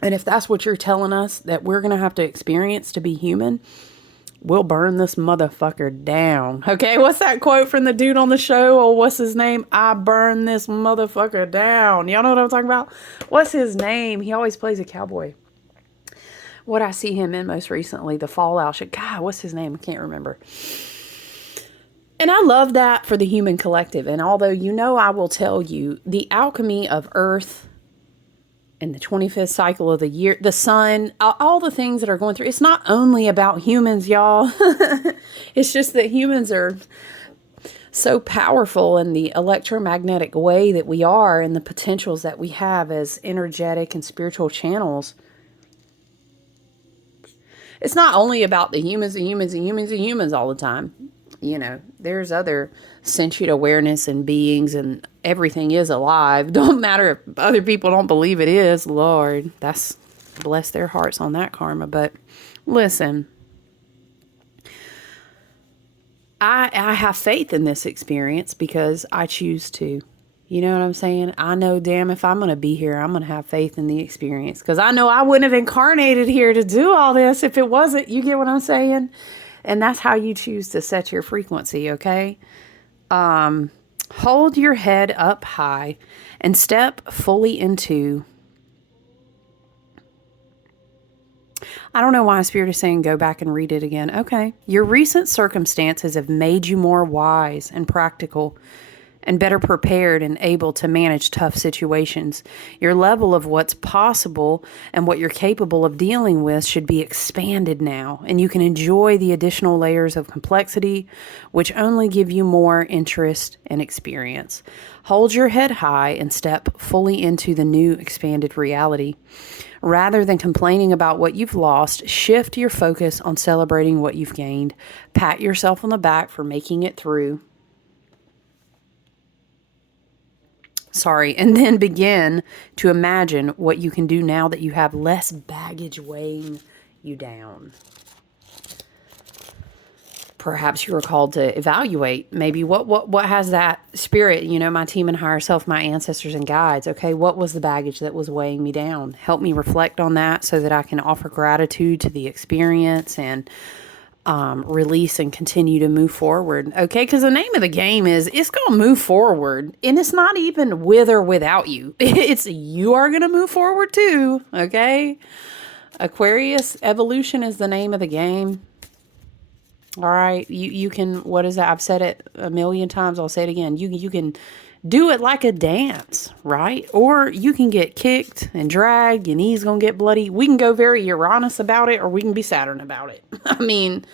And if that's what you're telling us that we're going to have to experience to be human, we'll burn this motherfucker down. Okay, what's that quote from the dude on the show? Oh, what's his name? I burn this motherfucker down. Y'all know what I'm talking about? What's his name? He always plays a cowboy. What I see him in most recently, the Fallout shit. God, what's his name? I can't remember. And I love that for the human collective. And although I will tell you, the alchemy of Earth and the 25th cycle of the year, the sun, all the things that are going through, it's not only about humans, y'all. It's just that humans are so powerful in the electromagnetic way that we are and the potentials that we have as energetic and spiritual channels. It's not only about the humans all the time. There's other sentient awareness and beings, and everything is alive. Don't matter if other people don't believe it is. Lord, that's bless their hearts on that karma. But listen, I have faith in this experience because I choose to. You know what I'm saying? I know, damn, if I'm going to be here, I'm going to have faith in the experience. Because I know I wouldn't have incarnated here to do all this if it wasn't. You get what I'm saying? And that's how you choose to set your frequency, okay? Hold your head up high and step fully into... I don't know why Spirit is saying go back and read it again. Okay. Your recent circumstances have made you more wise and practical and better prepared and able to manage tough situations. Your level of what's possible and what you're capable of dealing with should be expanded now, and you can enjoy the additional layers of complexity, which only give you more interest and experience. Hold your head high and step fully into the new expanded reality. Rather than complaining about what you've lost, shift your focus on celebrating what you've gained. Pat yourself on the back for making it through. And then begin to imagine what you can do now that you have less baggage weighing you down. Perhaps you were called to evaluate maybe what has that spirit, my team and higher self, my ancestors and guides. Okay, what was the baggage that was weighing me down? Help me reflect on that so that I can offer gratitude to the experience and release and continue to move forward. Okay, because the name of the game is it's going to move forward, and it's not even with or without you. It's you are going to move forward too. Okay, Aquarius evolution is the name of the game. All right, you can, what is that? I've said it a million times. I'll say it again. You can do it like a dance, right? Or you can get kicked and dragged. Your knees gonna get bloody. We can go very Uranus about it, or we can be Saturn about it. I mean,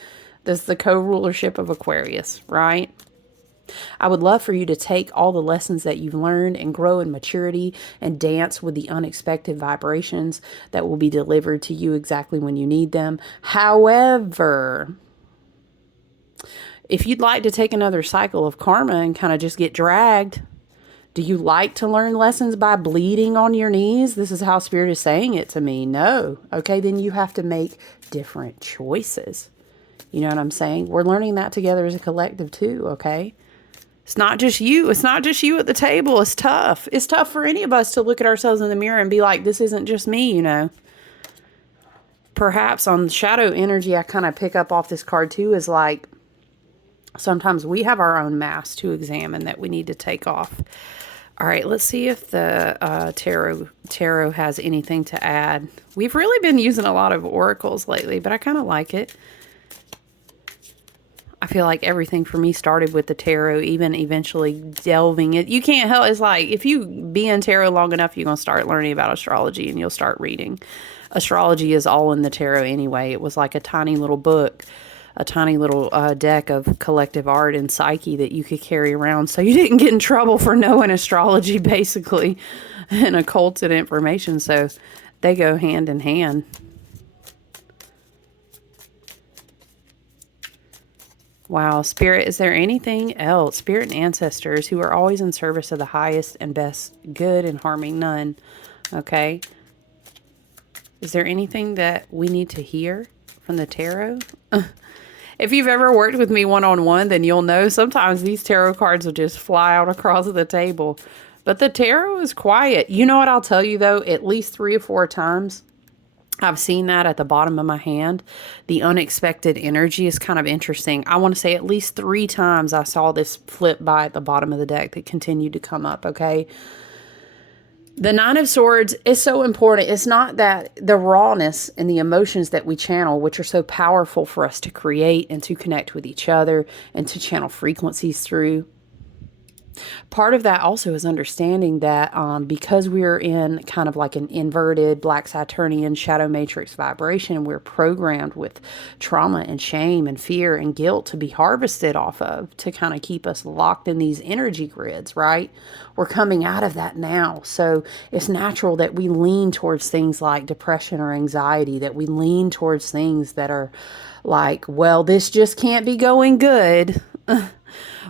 that's the co-rulership of Aquarius, right? I would love for you to take all the lessons that you've learned and grow in maturity and dance with the unexpected vibrations that will be delivered to you exactly when you need them. However, if you'd like to take another cycle of karma and kind of just get dragged, do you like to learn lessons by bleeding on your knees? This is how Spirit is saying it to me. No. Okay, then you have to make different choices. You know what I'm saying? We're learning that together as a collective too, okay? It's not just you. It's not just you at the table. It's tough. It's tough for any of us to look at ourselves in the mirror and be like, this isn't just me, Perhaps on shadow energy, I kind of pick up off this card too, is like, sometimes we have our own mask to examine that we need to take off. All right, let's see if the tarot has anything to add. We've really been using a lot of oracles lately, but I kind of like it. I feel like everything for me started with the tarot, even eventually delving it. You can't help. It's like if you be in tarot long enough, you're going to start learning about astrology and you'll start reading. Astrology is all in the tarot anyway. It was like a tiny little book, a tiny little deck of collective art and psyche that you could carry around so you didn't get in trouble for knowing astrology, basically, and occulted information. So they go hand in hand. Wow, Spirit, is there anything else? Spirit and ancestors who are always in service of the highest and best good and harming none. Okay. Is there anything that we need to hear from the tarot? If you've ever worked with me one-on-one, then you'll know sometimes these tarot cards will just fly out across the table. But the tarot is quiet. You know what I'll tell you, though? At least 3 or 4 times, I've seen that at the bottom of my hand. The unexpected energy is kind of interesting. I want to say at least 3 times I saw this flip by at the bottom of the deck that continued to come up, okay? The Nine of Swords is so important. It's not that the rawness and the emotions that we channel, which are so powerful for us to create and to connect with each other and to channel frequencies through. Part of that also is understanding that because we're in kind of like an inverted Black Saturnian shadow matrix vibration, we're programmed with trauma and shame and fear and guilt to be harvested off of to kind of keep us locked in these energy grids, right? We're coming out of that now. So it's natural that we lean towards things like depression or anxiety, that we lean towards things that are like, well, this just can't be going good.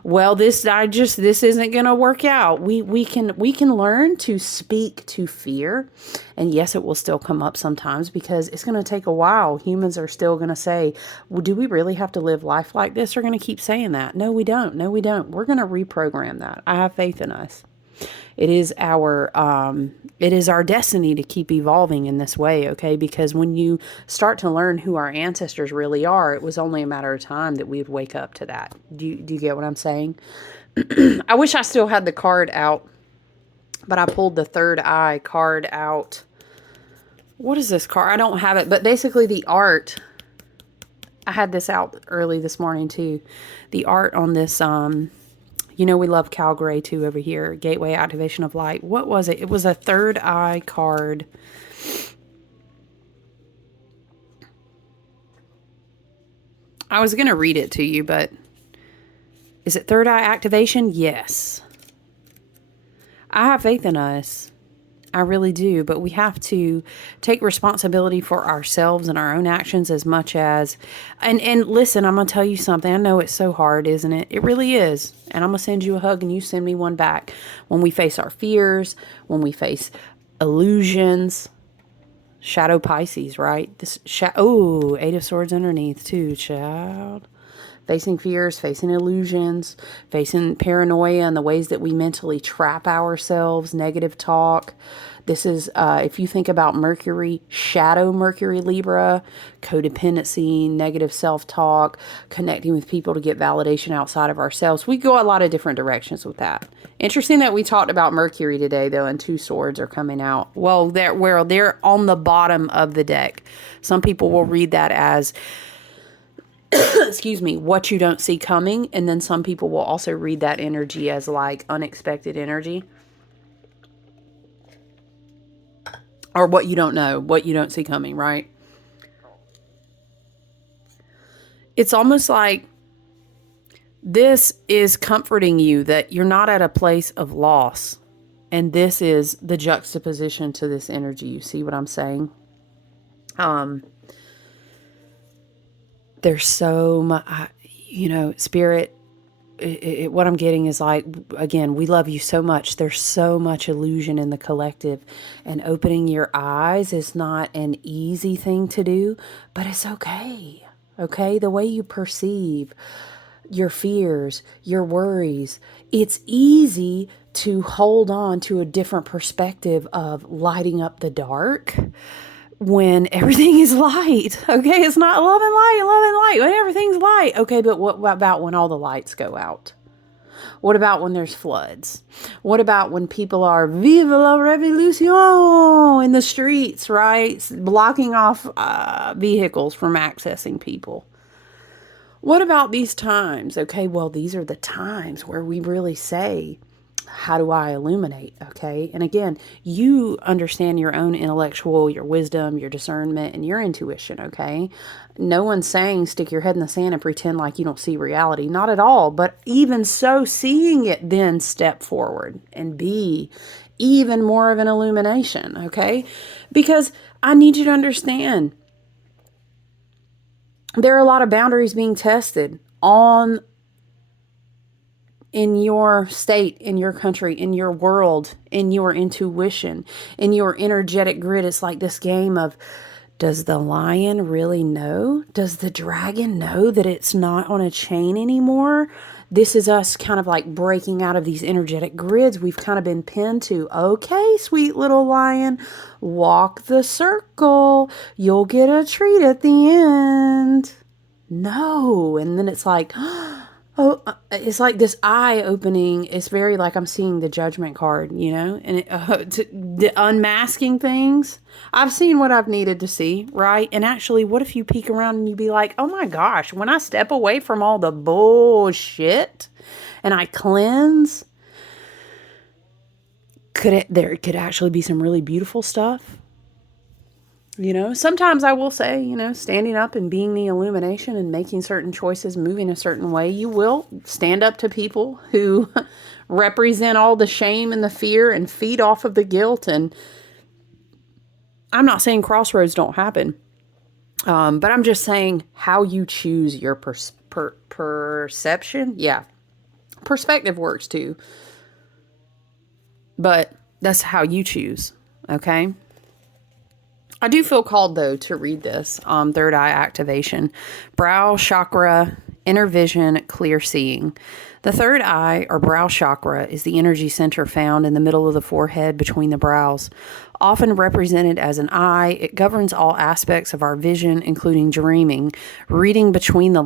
Well, this isn't going to work out. We can learn to speak to fear. And yes, it will still come up sometimes because it's going to take a while. Humans are still going to say, well, do we really have to live life like this? They're going to keep saying that. No, we don't. No, we don't. We're going to reprogram that. I have faith in us. It is our destiny to keep evolving in this way, okay? Because when you start to learn who our ancestors really are, it was only a matter of time that we would wake up to that. Do you get what I'm saying? I wish I still had the card out, but I pulled the third eye card out. What is this card? I don't have it, but basically the art, I had this out early this morning too. The art on this You know, we love Cal Gray too over here. Gateway activation of light. What was it? It was a third eye card. I was going to read it to you, but is it third eye activation? Yes. I have faith in us. I really do, but we have to take responsibility for ourselves and our own actions as much as, and listen, I'm going to tell you something. I know it's so hard, isn't it? It really is. And I'm going to send you a hug and you send me one back. When we face our fears, when we face illusions, shadow Pisces, right? This Eight of Swords underneath too, child. Facing fears, facing illusions, facing paranoia and the ways that we mentally trap ourselves, negative talk. This is, if you think about Mercury, shadow Mercury, Libra, codependency, negative self-talk, connecting with people to get validation outside of ourselves. We go a lot of different directions with that. Interesting that we talked about Mercury today, though, and two swords are coming out. Well, they're on the bottom of the deck. Some people will read that as excuse me, what you don't see coming. And then some people will also read that energy as like unexpected energy. Or what you don't know, what you don't see coming, right? It's almost like this is comforting you that you're not at a place of loss. And this is the juxtaposition to this energy. You see what I'm saying? There's so much, Spirit, what I'm getting is like, again, we love you so much. There's so much illusion in the collective. And opening your eyes is not an easy thing to do, but it's okay. Okay? The way you perceive your fears, your worries, it's easy to hold on to a different perspective of lighting up the dark when everything is light. Okay, it's not love and light, when everything's light. Okay, but what about when all the lights go out? What about when there's floods? What about when people are vive la revolution in the streets, right? Blocking off vehicles from accessing people. What about these times? Okay, well, these are the times where we really say, how do I illuminate? Okay. And again, you understand your own intellectual, your wisdom, your discernment, and your intuition. Okay. No one's saying stick your head in the sand and pretend like you don't see reality. Not at all. But even so, seeing it, then step forward and be even more of an illumination. Okay. Because I need you to understand there are a lot of boundaries being tested in your state, in your country, in your world, in your intuition, in your energetic grid. It's like this game of, does the lion really know? Does the dragon know that it's not on a chain anymore? This is us kind of like breaking out of these energetic grids we've kind of been pinned to. Okay, sweet little lion, walk the circle. You'll get a treat at the end. No. And then it's like, it's like this eye opening. It's very like I'm seeing the judgment card, and the unmasking things. I've seen what I've needed to see, right? And actually, what if you peek around and you be like, oh my gosh, when I step away from all the bullshit and I cleanse, there could actually be some really beautiful stuff. Sometimes I will say, standing up and being the illumination and making certain choices, moving a certain way, you will stand up to people who represent all the shame and the fear and feed off of the guilt. And I'm not saying crossroads don't happen, but I'm just saying how you choose your perception. Yeah, perspective works too, but that's how you choose, okay? I do feel called, though, to read this third eye activation. Brow chakra, inner vision, clear seeing. The third eye, or brow chakra, is the energy center found in the middle of the forehead between the brows. Often represented as an eye, it governs all aspects of our vision, including dreaming, reading between the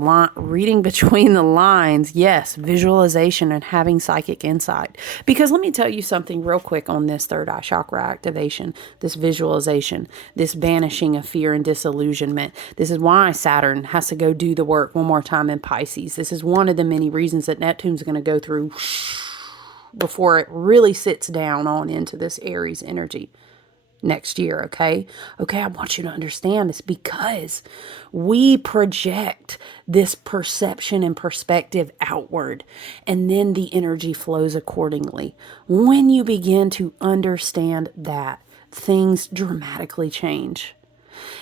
lines, yes, visualization and having psychic insight. Because let me tell you something real quick on this third eye chakra activation, this visualization, this banishing of fear and disillusionment. This is why Saturn has to go do the work one more time in Pisces. This is one of the many reasons that Neptune's going to go through before it really sits down on into this Aries energy next year, okay? Okay, I want you to understand this because we project this perception and perspective outward, and then the energy flows accordingly. When you begin to understand that, things dramatically change.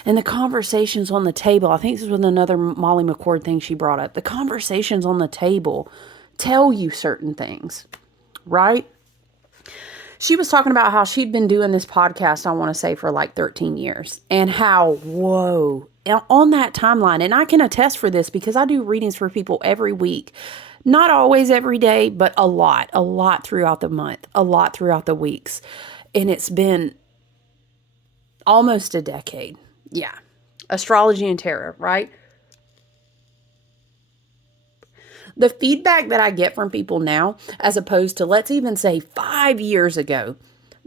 And the conversations on the table, I think this was another Molly McCord thing she brought up. The conversations on the table tell you certain things, right? She was talking about how she'd been doing this podcast, I want to say, for like 13 years. And how, whoa, on that timeline, and I can attest for this because I do readings for people every week. Not always every day, but a lot throughout the month, a lot throughout the weeks. And it's been almost a decade. Yeah. Astrology and tarot, right? The feedback that I get from people now, as opposed to, let's even say 5 years ago,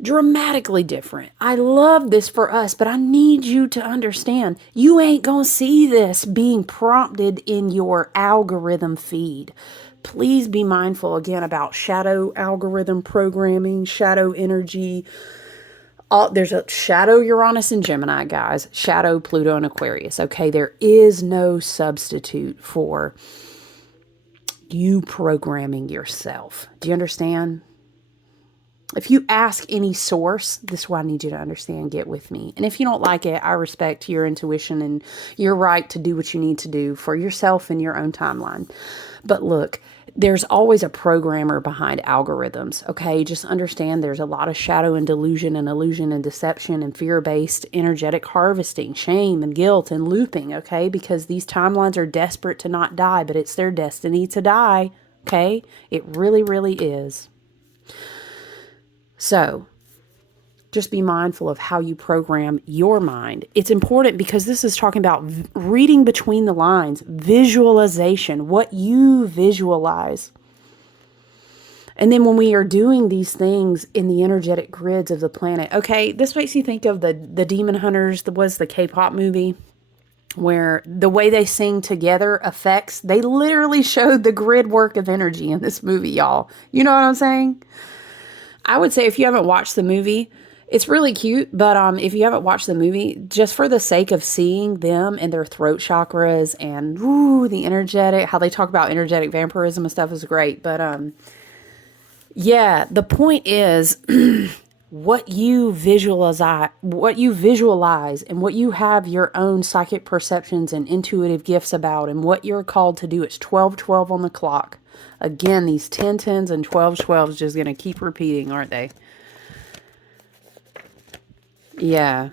dramatically different. I love this for us, but I need you to understand, you ain't gonna see this being prompted in your algorithm feed. Please be mindful again about shadow algorithm programming, shadow energy. There's a shadow Uranus and Gemini, guys. Shadow Pluto and Aquarius. Okay, there is no substitute for you programming yourself. Do you understand? If you ask any source, this is what I need you to understand, get with me. And if you don't like it, I respect your intuition and your right to do what you need to do for yourself and your own timeline. But look, there's always a programmer behind algorithms, okay? Just understand there's a lot of shadow and delusion and illusion and deception and fear-based energetic harvesting, shame and guilt and looping, okay? Because these timelines are desperate to not die, but it's their destiny to die, okay? It really, really is. So, just be mindful of how you program your mind. It's important because this is talking about reading between the lines, visualization, what you visualize. And then when we are doing these things in the energetic grids of the planet, okay, this makes you think of the Demon Hunters, was the K-pop movie, where the way they sing together affects, they literally showed the grid work of energy in this movie, y'all. You know what I'm saying? I would say if you haven't watched the movie, it's really cute, but if you haven't watched the movie, just for the sake of seeing them and their throat chakras and the energetic, how they talk about energetic vampirism and stuff is great. But yeah, the point is what you visualize and what you have your own psychic perceptions and intuitive gifts about and what you're called to do. It's 12:12 on the clock. Again, these 10:10s and 12:12s just going to keep repeating, aren't they? Yeah,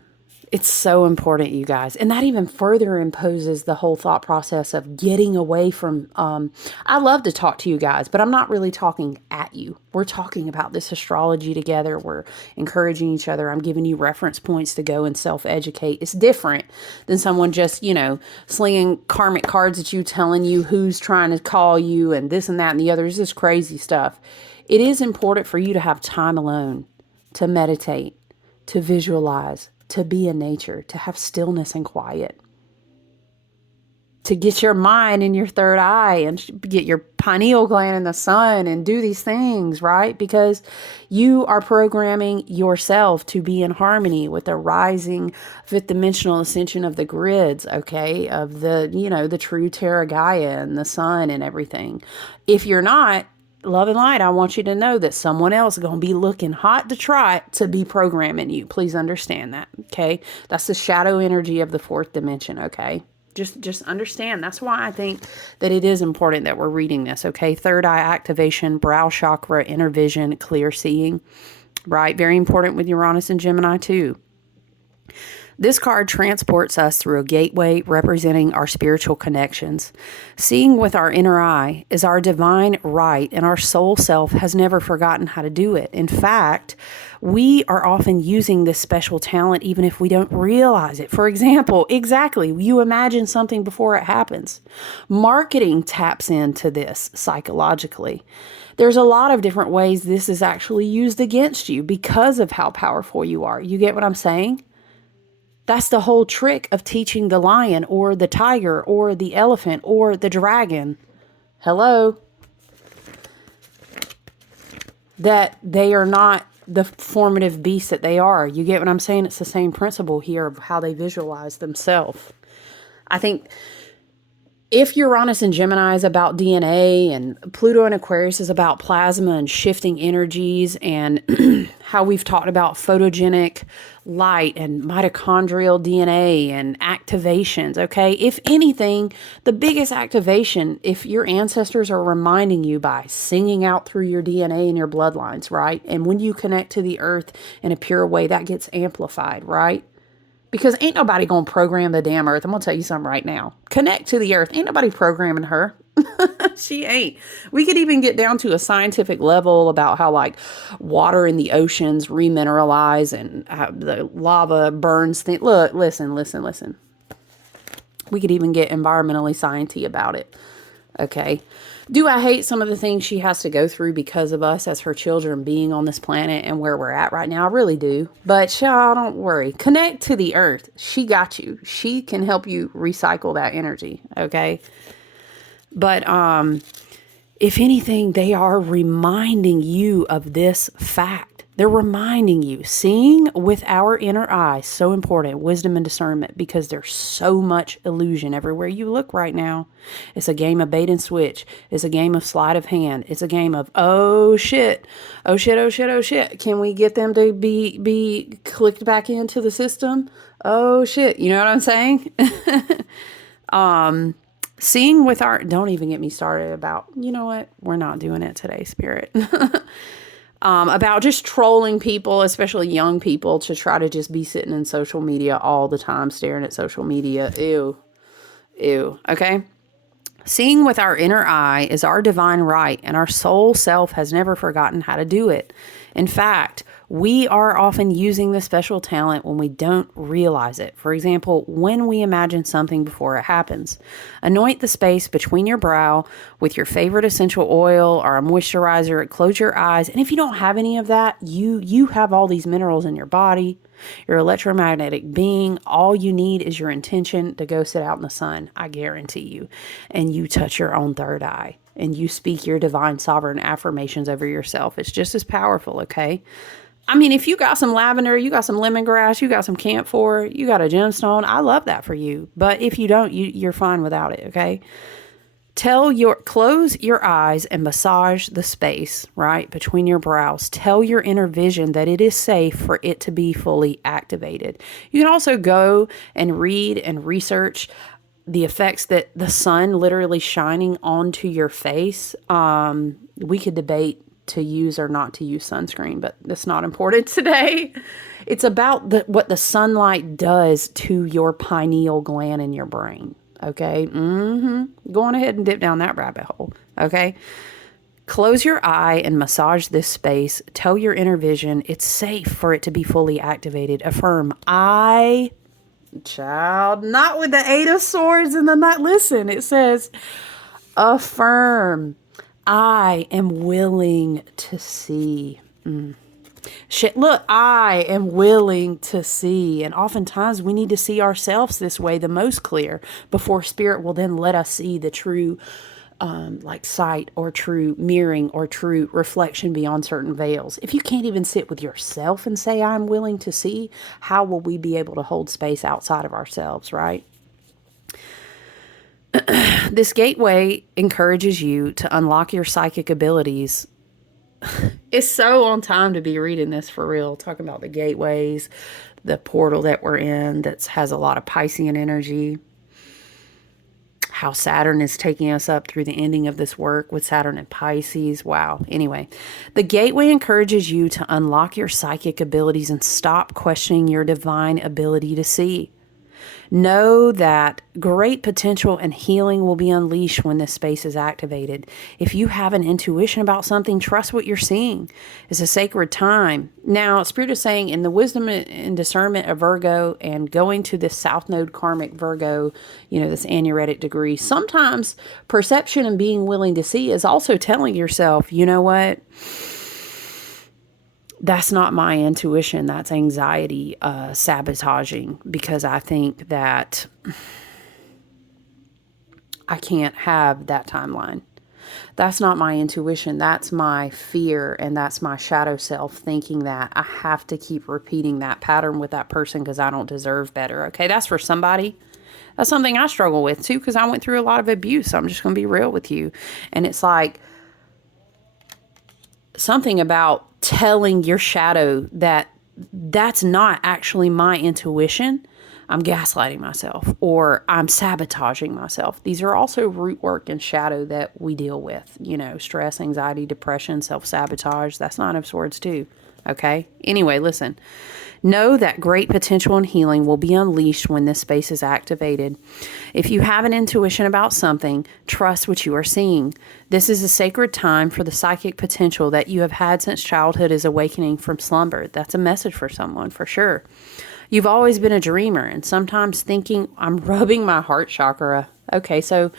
it's so important, you guys. And that even further imposes the whole thought process of getting away from, I love to talk to you guys, but I'm not really talking at you. We're talking about this astrology together. We're encouraging each other. I'm giving you reference points to go and self-educate. It's different than someone just, slinging karmic cards at you, telling you who's trying to call you and this and that and the other. It's just crazy stuff. It is important for you to have time alone, to meditate, to visualize, to be in nature, to have stillness and quiet, to get your mind in your third eye and get your pineal gland in the sun and do these things, right? Because you are programming yourself to be in harmony with the rising fifth dimensional ascension of the grids, okay? Of the, the true Terra Gaia and the sun and everything. If you're not, love and light, I want you to know that someone else is going to be looking hot to trot to be programming you. Please understand that, okay? That's the shadow energy of the fourth dimension, okay? Just understand. That's why I think that it is important that we're reading this, okay? Third eye activation, brow chakra, inner vision, clear seeing, right? Very important with Uranus and Gemini too. This card transports us through a gateway representing our spiritual connections. Seeing with our inner eye is our divine right, and our soul self has never forgotten how to do it. In fact, we are often using this special talent even if we don't realize it. For example, exactly, you imagine something before it happens. Marketing taps into this psychologically. There's a lot of different ways this is actually used against you because of how powerful you are. You get what I'm saying? That's the whole trick of teaching the lion or the tiger or the elephant or the dragon. Hello? That they are not the formative beasts that they are. You get what I'm saying? It's the same principle here of how they visualize themselves. I think if Uranus and Gemini is about DNA and Pluto and Aquarius is about plasma and shifting energies and how we've talked about photogenic light and mitochondrial DNA and activations, okay? If anything, the biggest activation, if your ancestors are reminding you by singing out through your DNA and your bloodlines, right? And when you connect to the earth in a pure way, that gets amplified, right? Because ain't nobody going to program the damn earth. I'm going to tell you something right now. Connect to the earth. Ain't nobody programming her. She ain't. We could even get down to a scientific level about how like water in the oceans remineralize and how the lava burns things. Look, listen. We could even get environmentally sciencey about it. Okay. Do I hate some of the things she has to go through because of us as her children being on this planet and where we're at right now? I really do. But y'all, don't worry. Connect to the earth. She got you. She can help you recycle that energy. Okay. But if anything, they are reminding you of this fact. They're reminding you, seeing with our inner eye, so important, wisdom and discernment, because there's so much illusion everywhere you look right now. It's a game of bait and switch. It's a game of sleight of hand. It's a game of, oh shit. Can we get them to be clicked back into the system? Oh shit. You know what I'm saying? Seeing with our, don't even get me started about, you know what? We're not doing it today, Spirit. About just trolling people, especially young people, to try to just be sitting in social media all the time, staring at social media. Ew. Okay. Seeing with our inner eye is our divine right, and our soul self has never forgotten how to do it. In fact, we are often using this special talent when we don't realize it. For example, when we imagine something before it happens. Anoint the space between your brow with your favorite essential oil or a moisturizer. Close your eyes. And if you don't have any of that, you have all these minerals in your body. Your electromagnetic being, all you need is your intention to go sit out in the sun, I guarantee you. And you touch your own third eye and you speak your divine sovereign affirmations over yourself. It's just as powerful, okay? I mean, if you got some lavender, you got some lemongrass, you got some camphor, you got a gemstone, I love that for you. But if you don't, you're fine without it, okay? Close your eyes and massage the space, right, between your brows. Tell your inner vision that it is safe for it to be fully activated. You can also go and read and research the effects that the sun literally shining onto your face. We could debate to use or not to use sunscreen, but that's not important today. It's about what the sunlight does to your pineal gland in your brain. Okay. Go on ahead and dip down that rabbit hole. Okay. Close your eye and massage this space. Tell your inner vision it's safe for it to be fully activated. Affirm, child, not with the 8 of Swords and the Knight. Listen, it says, affirm, I am willing to see. Shit, look, I am willing to see. And oftentimes we need to see ourselves this way the most clear before Spirit will then let us see the true like sight or true mirroring or true reflection beyond certain veils. If you can't even sit with yourself and say, I'm willing to see, how will we be able to hold space outside of ourselves, right? This gateway encourages you to unlock your psychic abilities. It's so on time to be reading this for real. Talking about the gateways, the portal that we're in that has a lot of Piscean energy. how Saturn is taking us up through the ending of this work with Saturn and Pisces. Wow. Anyway, the gateway encourages you to unlock your psychic abilities and stop questioning your divine ability to see. Know that great potential and healing will be unleashed when this space is activated. If you have an intuition about something, trust what you're seeing. It's a sacred time. Now, Spirit is saying in the wisdom and discernment of Virgo and going to this South Node karmic Virgo, this anuretic degree, sometimes perception and being willing to see is also telling yourself, you know what? That's not my intuition. That's anxiety sabotaging, because I think that I can't have that timeline. That's not my intuition. That's my fear, and that's my shadow self thinking that I have to keep repeating that pattern with that person because I don't deserve better. Okay, that's for somebody. That's something I struggle with too, because I went through a lot of abuse. I'm just going to be real with you. And it's like something about telling your shadow that that's not actually my intuition. I'm gaslighting myself, or I'm sabotaging myself. These are also root work and shadow that we deal with. Stress, anxiety, depression, self-sabotage. That's Nine of Swords too. Okay? Anyway, listen. Know that great potential and healing will be unleashed when this space is activated. If you have an intuition about something, trust what you are seeing. This is a sacred time for the psychic potential that you have had since childhood is awakening from slumber. That's a message for someone, for sure. You've always been a dreamer, and sometimes thinking, I'm rubbing my heart chakra. Okay, so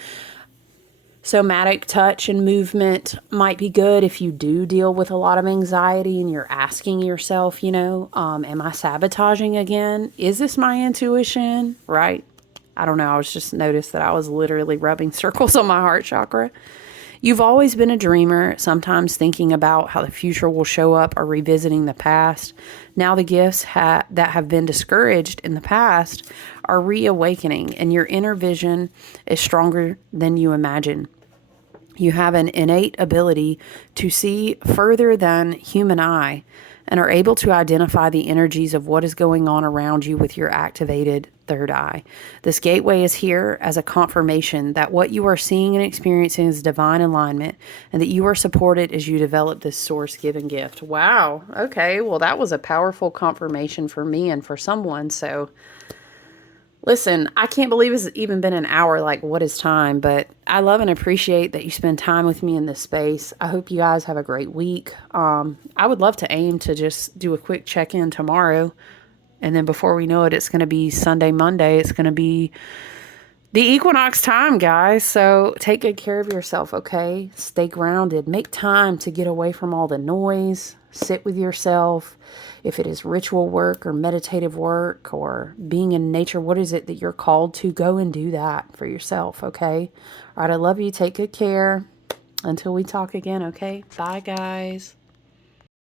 somatic touch and movement might be good if you do deal with a lot of anxiety and you're asking yourself, am I sabotaging again? Is this my intuition? Right? I don't know. I was just noticed that I was literally rubbing circles on my heart chakra. You've always been a dreamer, sometimes thinking about how the future will show up or revisiting the past. Now the gifts that have been discouraged in the past are reawakening, and your inner vision is stronger than you imagine. You have an innate ability to see further than human eye and are able to identify the energies of what is going on around you with your activated third eye. This gateway is here as a confirmation that what you are seeing and experiencing is divine alignment, and that you are supported as you develop this source-given gift. Wow. Okay. Well, that was a powerful confirmation for me and for someone. So listen, I can't believe it's even been an hour. Like, what is time? But I love and appreciate that you spend time with me in this space. I hope you guys have a great week. I would love to aim to just do a quick check-in tomorrow. And then before we know it, it's going to be Sunday, Monday. It's going to be the equinox time, guys. So take good care of yourself, okay? Stay grounded. Make time to get away from all the noise. Sit with yourself. If it is ritual work or meditative work or being in nature, what is it that you're called to? Go and do that for yourself, okay? All right, I love you. Take good care. Until we talk again, okay? Bye, guys.